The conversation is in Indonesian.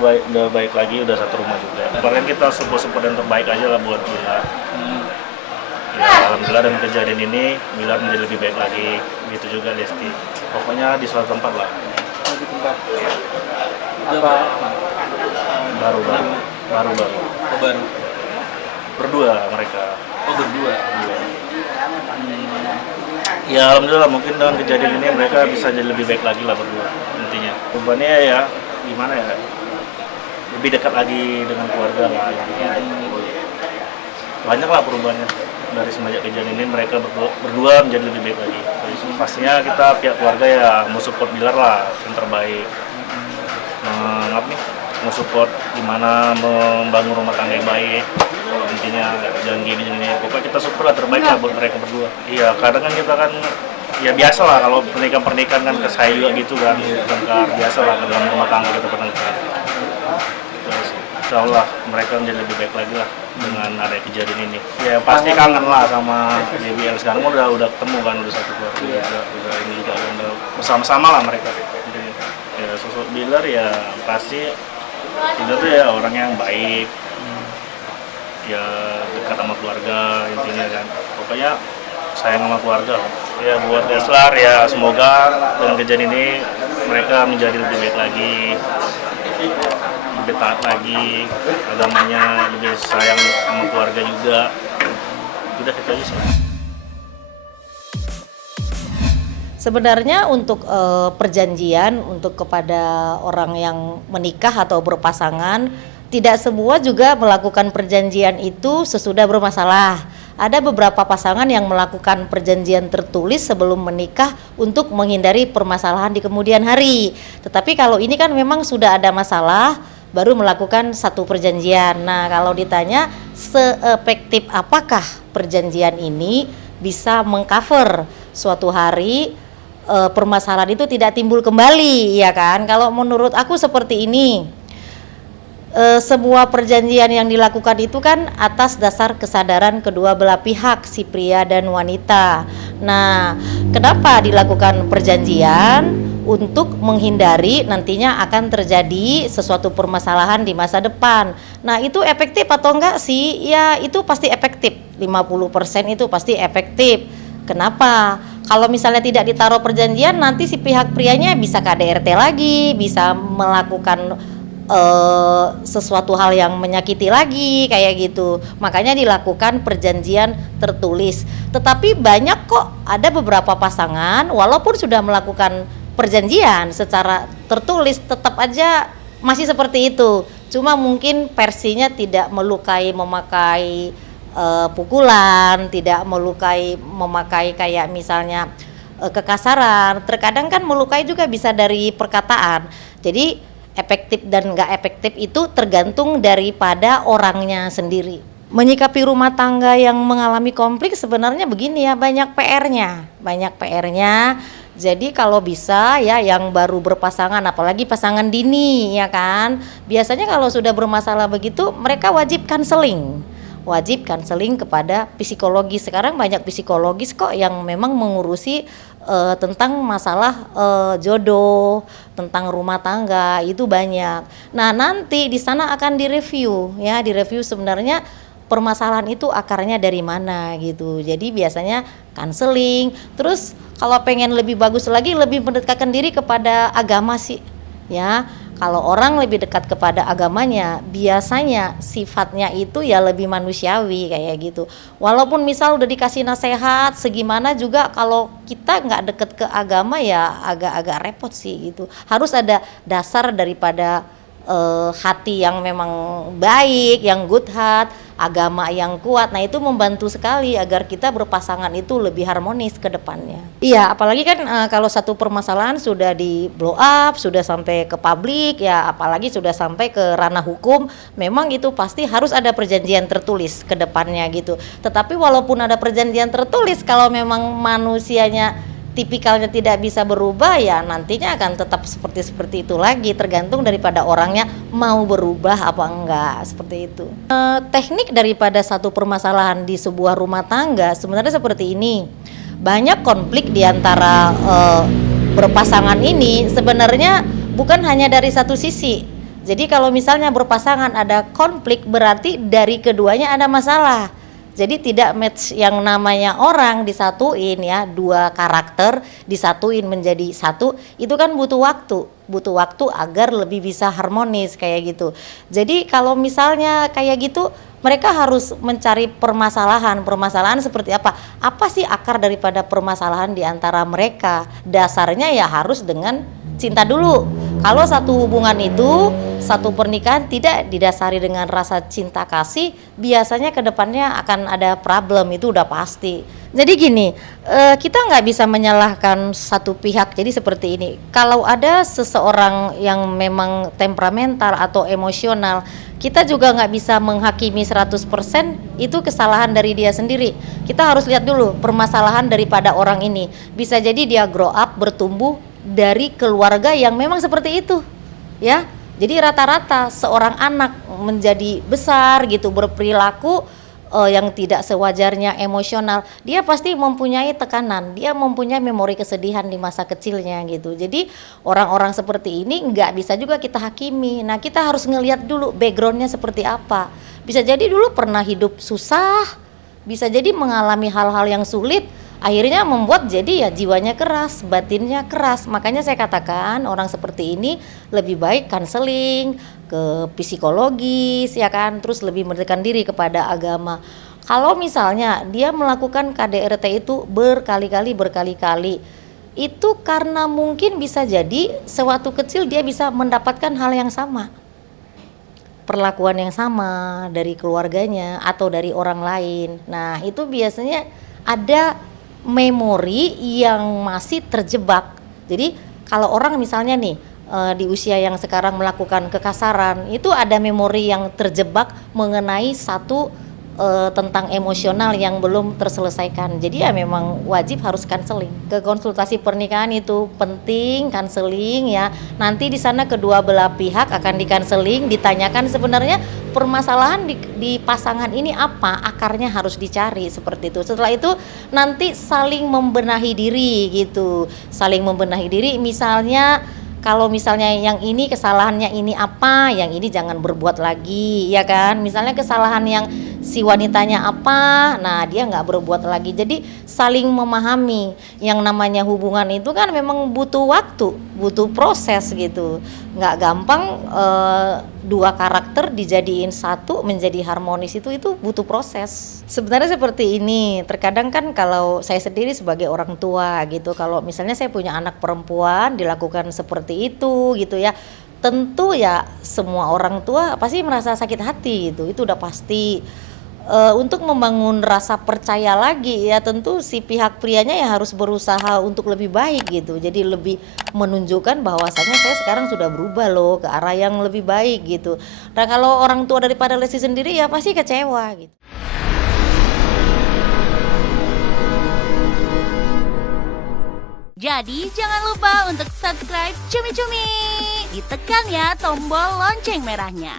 udah baik lagi, udah satu rumah juga. Paling kita support yang terbaik aja lah buat Bilar. Ya alhamdulillah dengan kejadian ini Bilar menjadi lebih baik lagi. Begitu juga Lesti. Pokoknya di suatu tempat lah. Di tempat. Ya. Apa? Baru. Oh, baru. Berdua mereka. Oh, berdua. Ya alhamdulillah mungkin dengan kejadian ini mereka bisa jadi lebih baik lagi lah berdua intinya. Perubahannya ya gimana ya, lebih dekat lagi dengan keluarga lah intinya. Banyak lah perubahannya dari semenjak kejadian ini, mereka berdua menjadi lebih baik lagi. Pastinya kita pihak keluarga ya mau support Bilar lah yang terbaik. Support gimana membangun rumah tangga yang baik intinya, jangan gini pokoknya kita support lah terbaik lah buat mereka berdua. Iya kadang kan kita kan ya biasa lah kalau pernikahan kan kesayu gitu kan, bertengkar biasa lah ke dalam rumah tangga kita bertengkar. Terus insya Allah mereka menjadi lebih baik lagi lah dengan ada kejadian ini. Ya pasti kangen lah sama JBL, sekarang udah ketemu kan, udah satu keluarga udah ini juga udah bersama-sama lah mereka. Ya sosok Bilar ya pasti Bilar tuh ya orang yang baik, ya dekat sama keluarga intinya kan. Pokoknya sayang sama keluarga. Ya buat Leslar ya semoga dengan kejadian ini mereka menjadi lebih baik lagi, lebih taat lagi agamanya, lebih sayang sama keluarga juga. Udah itu aja sih. Sebenarnya untuk perjanjian untuk kepada orang yang menikah atau berpasangan, tidak semua juga melakukan perjanjian itu sesudah bermasalah. Ada beberapa pasangan yang melakukan perjanjian tertulis sebelum menikah untuk menghindari permasalahan di kemudian hari. Tetapi kalau ini kan memang sudah ada masalah, baru melakukan satu perjanjian. Nah, kalau ditanya seefektif apakah perjanjian ini bisa mengcover suatu hari permasalahan itu tidak timbul kembali, ya kan? Kalau menurut aku seperti ini, sebuah perjanjian yang dilakukan itu kan atas dasar kesadaran kedua belah pihak, si pria dan wanita. Nah, kenapa dilakukan perjanjian? Untuk menghindari nantinya akan terjadi sesuatu permasalahan di masa depan. Nah, itu efektif atau enggak sih? Ya, itu pasti efektif. 50% itu pasti efektif. Kenapa? Kalau misalnya tidak ditaruh perjanjian, nanti si pihak prianya bisa KDRT lagi, bisa melakukan sesuatu hal yang menyakiti lagi kayak gitu. Makanya dilakukan perjanjian tertulis. Tetapi banyak kok, ada beberapa pasangan walaupun sudah melakukan perjanjian secara tertulis tetap aja masih seperti itu. Cuma mungkin versinya tidak melukai, memakai pukulan, tidak melukai, memakai kayak misalnya kekasaran. Terkadang kan melukai juga bisa dari perkataan. Jadi efektif dan nggak efektif itu tergantung daripada orangnya sendiri. Menyikapi rumah tangga yang mengalami konflik sebenarnya begini ya, banyak PR-nya. Jadi kalau bisa ya yang baru berpasangan, apalagi pasangan dini ya kan, biasanya kalau sudah bermasalah begitu mereka wajib konseling kepada psikologis. Sekarang banyak psikologis kok yang memang mengurusi tentang masalah jodoh, tentang rumah tangga, itu banyak. Nah, nanti di sana akan direview sebenarnya permasalahan itu akarnya dari mana gitu. Jadi biasanya konseling. Terus kalau pengen lebih bagus lagi, lebih mendekatkan diri kepada agama sih ya. Kalau orang lebih dekat kepada agamanya, biasanya sifatnya itu ya lebih manusiawi kayak gitu. Walaupun misal udah dikasih nasihat segimana juga, kalau kita nggak deket ke agama ya agak-agak repot sih gitu. Harus ada dasar daripada hati yang memang baik, yang good heart, agama yang kuat. Nah, itu membantu sekali agar kita berpasangan itu lebih harmonis ke depannya. Iya, apalagi kan kalau satu permasalahan sudah di blow up, sudah sampai ke publik ya, apalagi sudah sampai ke ranah hukum, memang itu pasti harus ada perjanjian tertulis ke depannya gitu. Tetapi walaupun ada perjanjian tertulis, kalau memang manusianya tipikalnya tidak bisa berubah, ya nantinya akan tetap seperti itu lagi, tergantung daripada orangnya mau berubah apa enggak, seperti itu. Teknik daripada satu permasalahan di sebuah rumah tangga sebenarnya seperti ini. Banyak konflik di antara berpasangan ini sebenarnya bukan hanya dari satu sisi, Jadi kalau misalnya berpasangan ada konflik, berarti dari keduanya ada masalah. Jadi tidak match, yang namanya orang disatuin ya, dua karakter disatuin menjadi satu, itu kan butuh waktu agar lebih bisa harmonis kayak gitu. Jadi kalau misalnya kayak gitu, mereka harus mencari permasalahan seperti apa sih akar daripada permasalahan di antara mereka. Dasarnya ya harus dengan cinta dulu. Kalau satu hubungan itu, satu pernikahan tidak didasari dengan rasa cinta kasih, biasanya kedepannya akan ada problem, itu udah pasti. Jadi gini, kita nggak bisa menyalahkan satu pihak. Jadi seperti ini, kalau ada seseorang yang memang temperamental atau emosional, kita juga nggak bisa menghakimi 100% itu kesalahan dari dia sendiri. Kita harus lihat dulu permasalahan daripada orang ini. Bisa jadi dia grow up, bertumbuh dari keluarga yang memang seperti itu, ya. Jadi rata-rata seorang anak menjadi besar gitu, berperilaku yang tidak sewajarnya, emosional, dia pasti mempunyai tekanan, dia mempunyai memori kesedihan di masa kecilnya gitu. Jadi orang-orang seperti ini nggak bisa juga kita hakimi. Nah, kita harus ngelihat dulu backgroundnya seperti apa. Bisa jadi dulu pernah hidup susah, bisa jadi mengalami hal-hal yang sulit, akhirnya membuat jadi ya jiwanya keras, batinnya keras. Makanya saya katakan orang seperti ini lebih baik kanseling ke psikologis ya kan, terus lebih mendekatkan diri kepada agama. Kalau misalnya dia melakukan KDRT itu berkali-kali, itu karena mungkin bisa jadi sewaktu kecil dia bisa mendapatkan hal yang sama, perlakuan yang sama dari keluarganya atau dari orang lain. Nah, itu biasanya ada memori yang masih terjebak. Jadi kalau orang misalnya nih di usia yang sekarang melakukan kekasaran, itu ada memori yang terjebak mengenai satu tentang emosional yang belum terselesaikan. Jadi ya memang wajib harus kanseling. Ke konsultasi pernikahan itu penting, kanseling ya. Nanti di sana kedua belah pihak akan dikanseling, ditanyakan sebenarnya permasalahan di pasangan ini apa, akarnya harus dicari seperti itu. Setelah itu nanti saling membenahi diri gitu. Saling membenahi diri, misalnya kalau misalnya yang ini kesalahannya ini apa, yang ini jangan berbuat lagi, ya kan? Misalnya kesalahan yang si wanitanya apa, nah dia nggak berbuat lagi. Jadi saling memahami. Yang namanya hubungan itu kan memang butuh waktu, butuh proses gitu. Nggak gampang dua karakter dijadiin satu menjadi harmonis, itu butuh proses. Sebenarnya seperti ini, terkadang kan kalau saya sendiri sebagai orang tua gitu, kalau misalnya saya punya anak perempuan dilakukan seperti itu gitu ya, tentu ya semua orang tua pasti merasa sakit hati gitu, itu udah pasti. Untuk membangun rasa percaya lagi ya tentu si pihak prianya ya harus berusaha untuk lebih baik gitu, jadi lebih menunjukkan bahwasanya saya sekarang sudah berubah loh ke arah yang lebih baik gitu. Nah kalau orang tua daripada Lesti sendiri ya pasti kecewa gitu. Jadi jangan lupa untuk subscribe Cumi Cumi. Ditekan ya tombol lonceng merahnya.